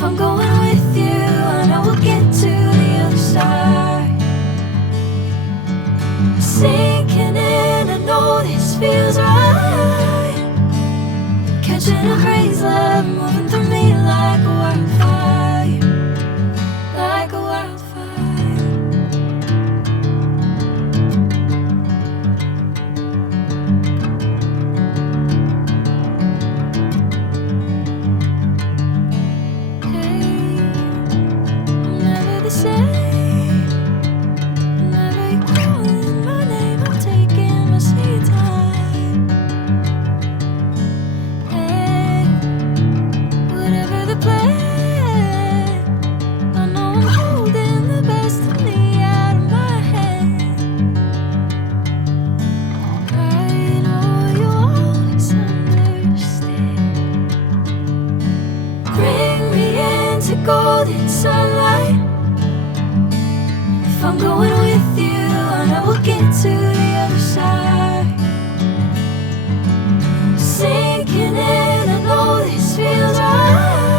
If I'm going with you, I know we'll get to the other side. Sinking in, I know this feels right. Catching a crazy love, moving through me like a wildfire, like a wildfire. Hey, I'm never the same. Whenever you're calling my name, I'm taking my sweet time. Hey, whatever the plan, I know I'm holding the best of me out of my hand. I know you'll always understand. Bring me into golden sunlight. If I'm going with you, I know we'll get to the other side. Sinking in, I know this feels right.